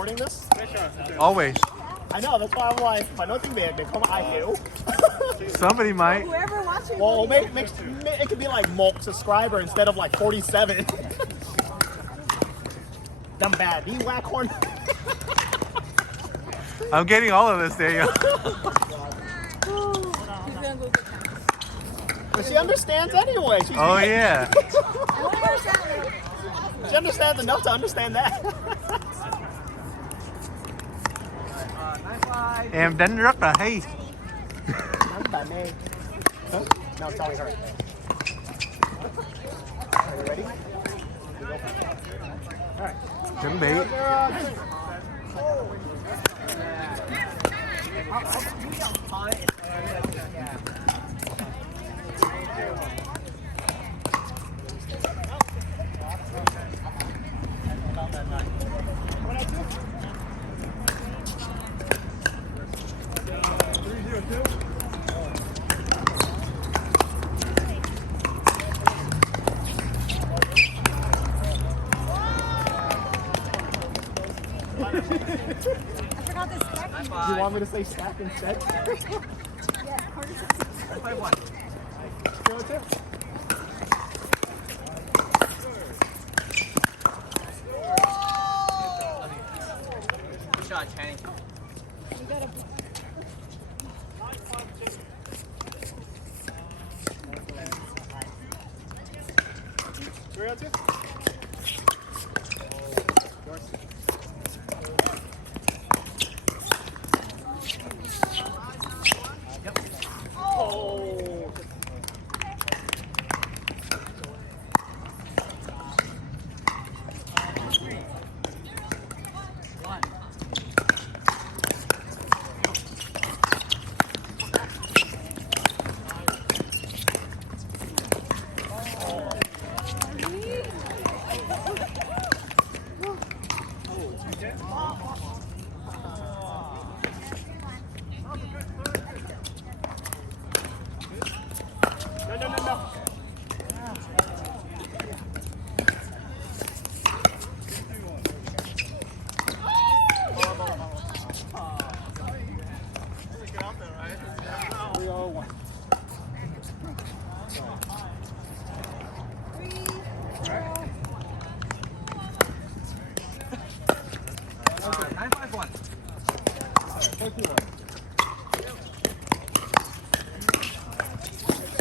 recording this? Always. I know, that's why I'm like, if I don't think they come IQ. Somebody might. Whoever watching. Well, it could be like subscriber instead of like 47. Them bad. You whack horn. I'm getting all of this, Daniel. But she understands anyway. She's Oh, yeah. She understands enough to understand that. Em đánh rất là hay. Huh? No, it's only her. Are you ready? All right. Chuẩn bị. I forgot this stack. Do you want me to say stack instead? Yeah, Go two. Good shot, Kenny. you gotta. 3-2.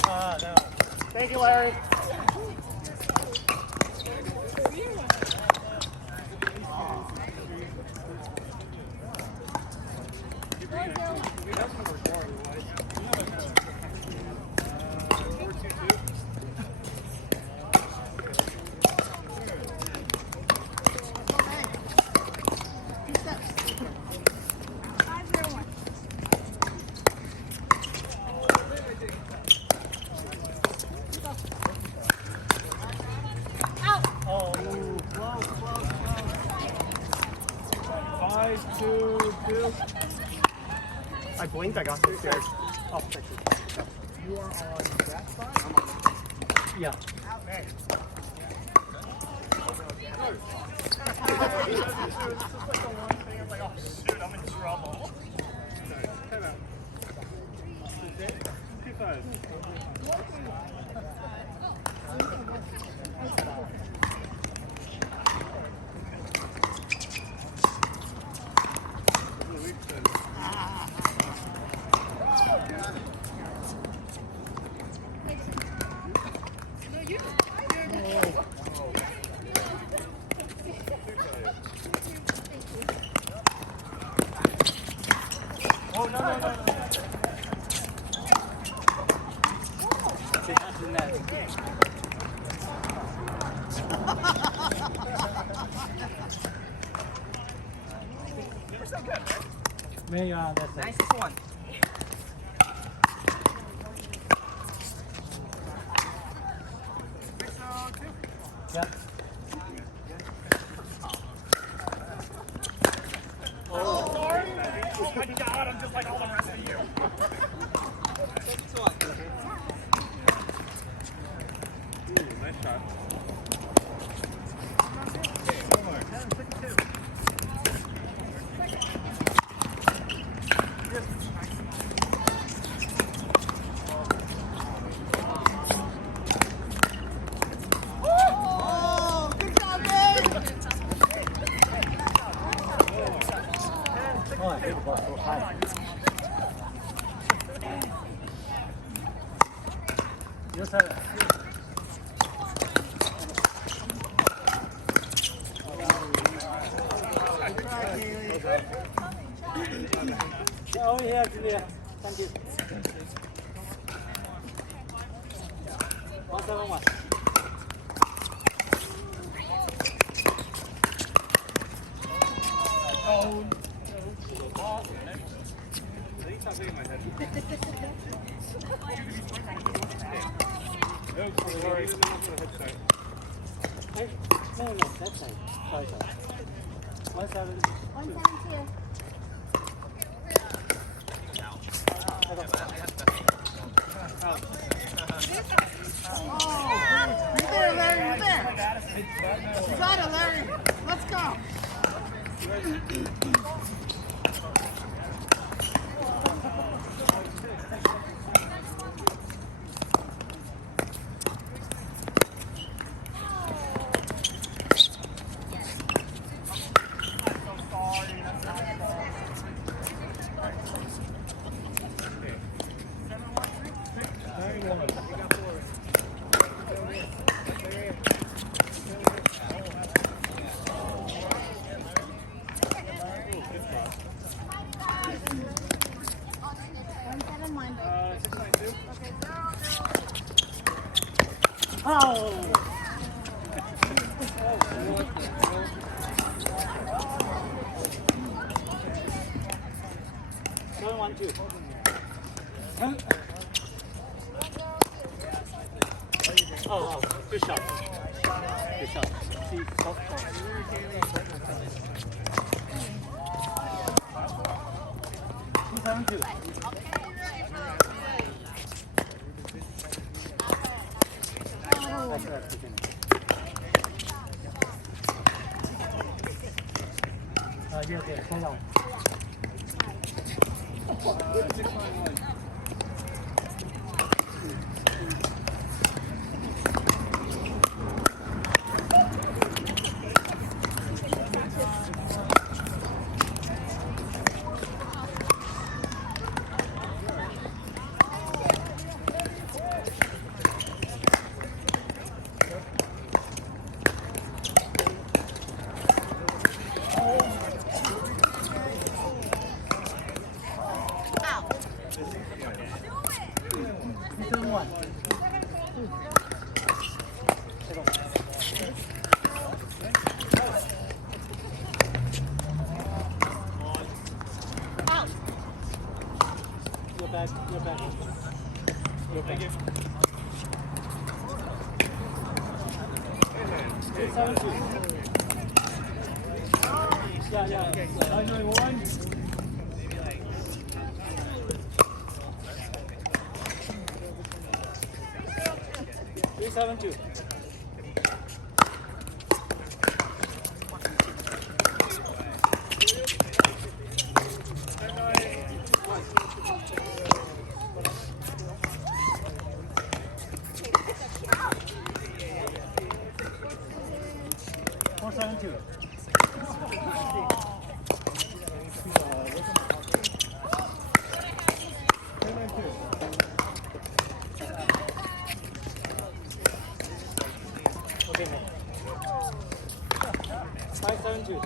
No. No. Thank you, Larry. Oh, close. 5, 2. I blinked, I got scared. Oh, thank you. You are on that side? Yeah. Okay. This is like the one thing I'm like, oh shoot, I'm in trouble. Time out. 2-5. Oh, no. May that's Nicest one. Yep. Oh, sorry. Oh my God, I'm just like all the rest of you. Ooh, nice shot. Your side. Oh yeah, Julia. Thank you. 171. Oh. No, that side. Sorry, sorry. 172. 172. Oh, you're there, Larry, you're there. You got it, Larry. Let's go. Oh! One, 1, 2. Huh? Oh, good shot. Good shot. See, soft shot. 272. That's the finish. Yeah, okay, hold on. You're back. You're back. 272. Yeah. 991. 372. Okay, man. 572.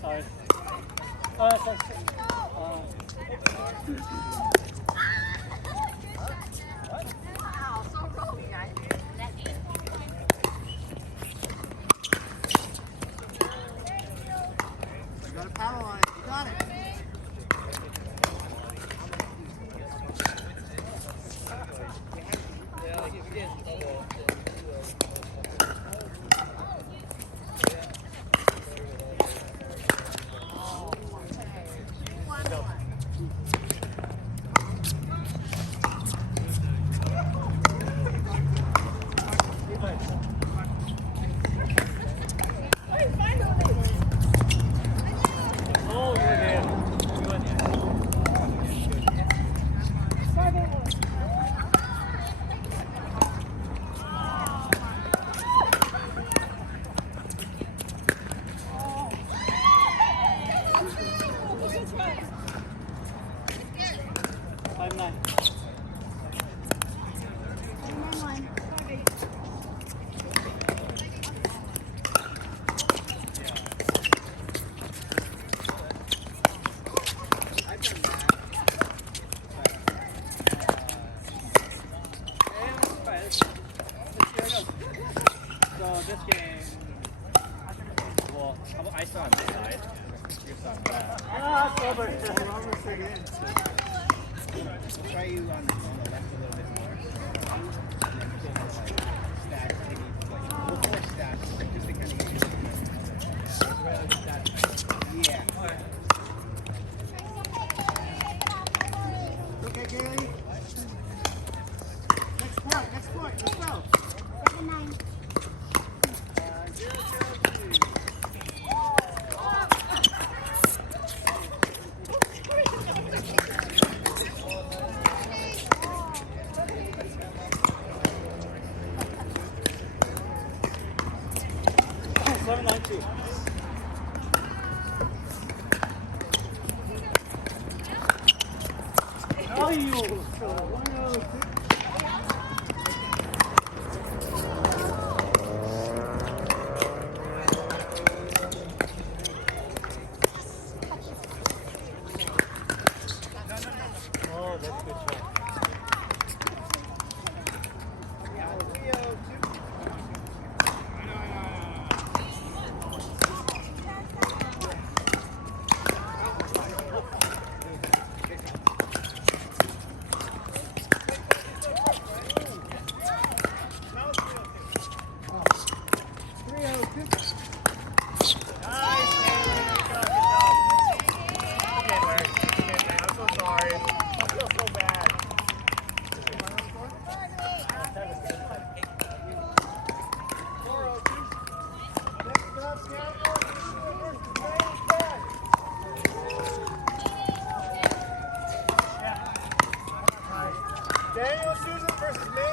Sorry. Sorry. You got a power on it. You got it. 7-9. So this game, well, I saw on this side. You saw on that. Ah, it's over. We're almost in. We'll try you on the left a little bit more. And then pull more like stacks, maybe like we'll force stacks just to kind of get you. Yeah. Okay, Kaylee. Next point. Let's go. 7-9. 0-2. Oh, 7-9-2. Oh, you. Oh, that's a good shot. Daniel Susan versus Manny